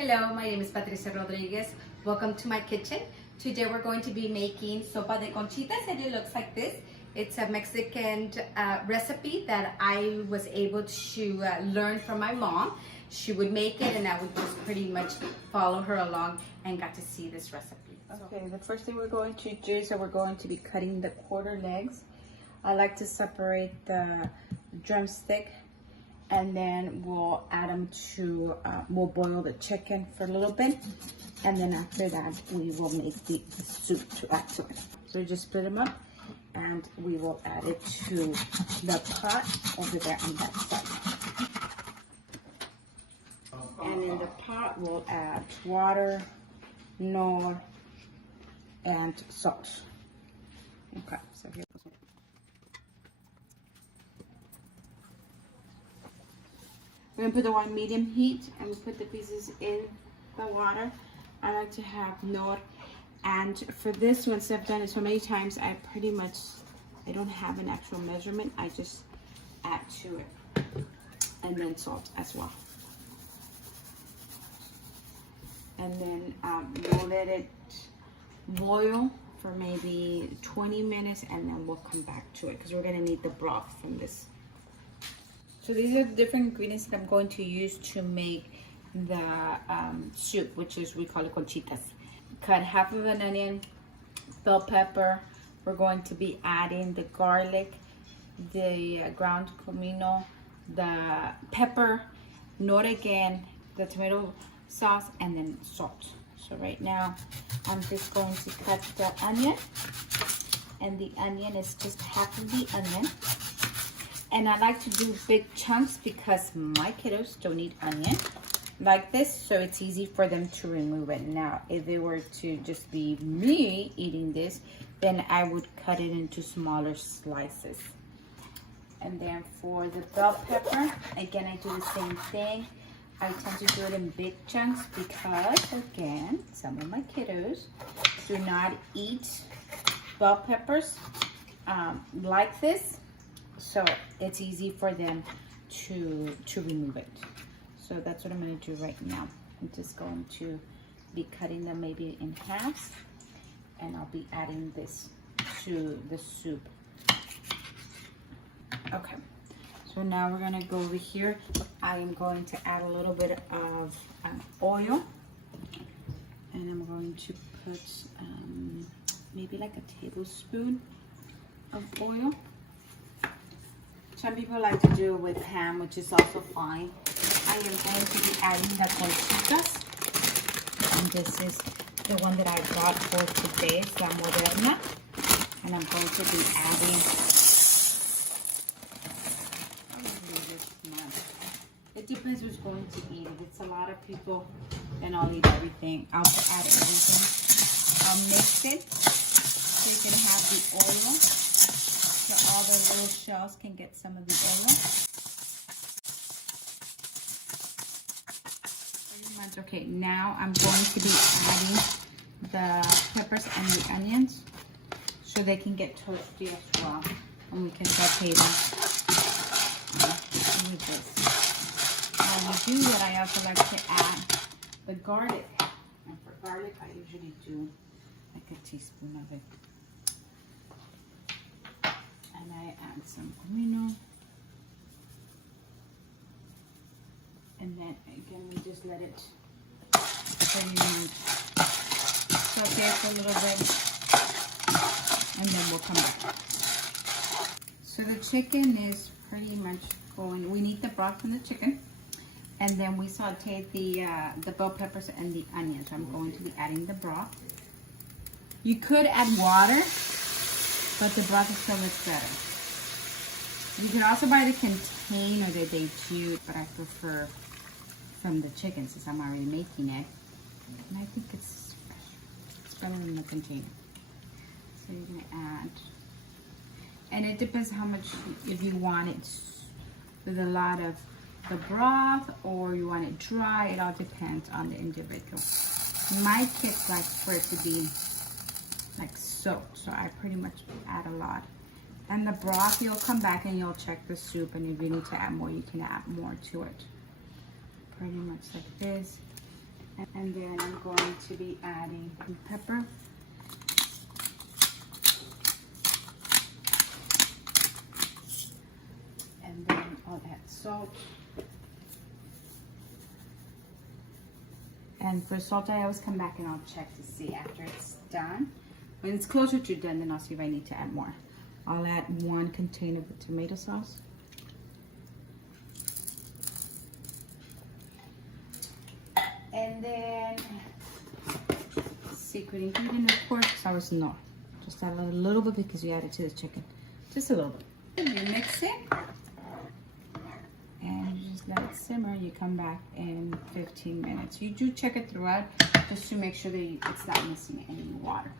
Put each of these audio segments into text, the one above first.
Hello, my name is Patricia Rodriguez. Welcome to my kitchen. Today we're going to be making sopa de conchitas, and it looks like this. It's a Mexican recipe that I was able to learn from my mom. She would make it and I would just pretty much follow her along and got to see this recipe. Okay, the first thing we're going to do is that we're going to be cutting the quarter legs. I like to separate the drumstick, and then we'll add them to, we'll boil the chicken for a little bit, and then after that we will make the soup to add to it. So just split them up and we will add it to the pot over there on that side. And in the pot we'll add water, nor, and salt. Okay, so here goes. We're gonna put the one medium heat and we put the pieces in the water. I like to have nor, and for this, once I've done it so many times, I don't have an actual measurement. I just add to it, and then salt as well. And then we'll let it boil for maybe 20 minutes, and then we'll come back to it because we're gonna need the broth from this. So these are the different ingredients that I'm going to use to make the soup, which is, we call it conchitas. Cut half of an onion, bell pepper. We're going to be adding the garlic, the ground comino, the pepper, nor again, the tomato sauce, and then salt. So right now I'm just going to cut the onion, and the onion is just half of the onion. And I like to do big chunks because my kiddos don't eat onion like this, so it's easy for them to remove it. Now, if it were to just be me eating this, then I would cut it into smaller slices. And then for the bell pepper, again, I do the same thing. I tend to do it in big chunks because, again, some of my kiddos do not eat bell peppers like this. So it's easy for them to remove it. So that's what I'm going to do right now. I'm just going to be cutting them maybe in half, and I'll be adding this to the soup. Okay, so now we're going to go over here. I am going to add a little bit of oil, and I'm going to put maybe like a tablespoon of oil. Some people like to do it with ham, which is also fine. I am going to be adding the conchitas. And this is the one that I bought for today. It's La Moderna. And I'm going to be adding... It depends who's going to eat it. If it's a lot of people, then I'll eat everything. I'll add everything. I'll mix it so you can have the oil. So all the little shells can get some of the oil. Pretty much. Okay, now I'm going to be adding the peppers and the onions so they can get toasty as well, and we can saute them with this. Now we do that, I also like to add the garlic, and for garlic I usually do like a teaspoon of it. And I add some comino, and then again we just let it pretty much saute for a little bit, and then we'll come back. So the chicken is pretty much going. We need the broth from the chicken, and then we sauteed the bell peppers and the onions. So I'm going to be adding the broth. You could add water, but the broth is so much better. You can also buy the container that they do, but I prefer from the chicken since I'm already making it. And I think it's better than the container. So you're gonna add, and it depends how much, if you want it with a lot of the broth or you want it dry. It all depends on the individual. My kids like for it to be like soaked, so I pretty much add a lot. And the broth, you'll come back and you'll check the soup, and if you need to add more, you can add more to it. Pretty much like this. And then I'm going to be adding pepper. And then I'll add salt. And for salt, I always come back and I'll check to see after it's done. When it's closer to done, then I'll see if I need to add more. I'll add 1 container of tomato sauce. And then, secret ingredient, of course, sour snow. Just add a little bit because you add it to the chicken. Just a little bit. And you mix it. And you just let it simmer. You come back in 15 minutes. You do check it throughout just to make sure that it's not missing any water.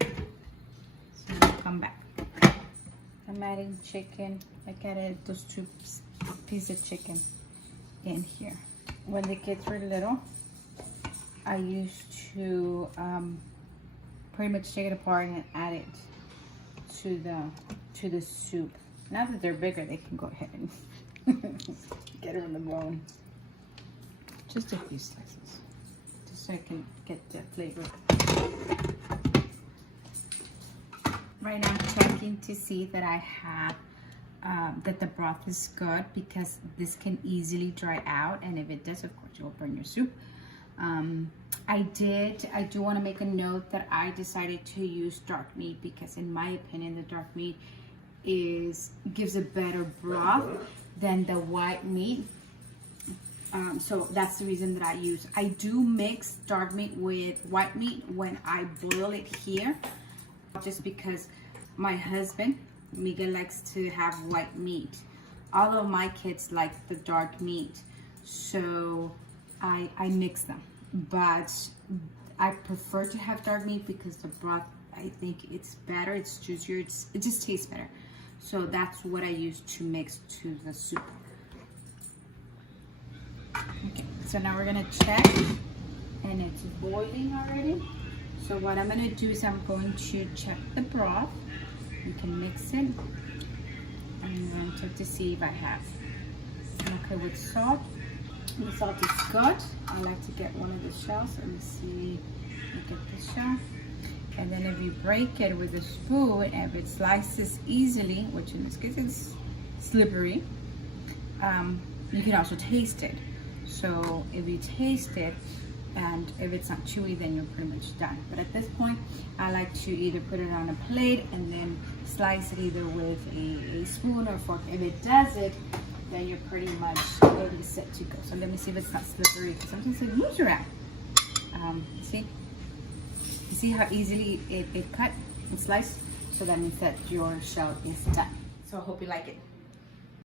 So you come back. I'm adding chicken. I added those 2 pieces of chicken in here. When the kids were little, I used to pretty much take it apart and add it to the soup. Now that they're bigger, they can go ahead and get it on the bone. Just a few slices, just so I can get the flavor. Right now, I'm checking to see that I have that the broth is good, because this can easily dry out, and if it does, of course, you'll burn your soup. I do want to make a note that I decided to use dark meat because, in my opinion, the dark meat gives a better broth than the white meat. So that's the reason that I use. I do mix dark meat with white meat when I boil it here, just because my husband Miguel likes to have white meat. All of my kids like the dark meat, so I mix them. But I prefer to have dark meat because the broth, I think it's better, it's juicier, it just tastes better. So that's what I use to mix to the soup. Okay, so now we're gonna check, and it's boiling already. So what I'm gonna do is I'm going to check the broth. You can mix it, and I'm going to check to see if I have. I'm okay with salt. The salt is good. I like to get one of the shells. Let me see. Look at the shell. And then if you break it with a spoon, if it slices easily, which in this case is slippery, you can also taste it. So if you taste it, and if it's not chewy, then you're pretty much done. But at this point, I like to either put it on a plate and then slice it either with a spoon or fork. If it does it, then you're pretty much ready set to go. So let me see if it's not slippery, because sometimes it moves around. See? You see how easily it cut and sliced? So that means that your shell is done. So I hope you like it.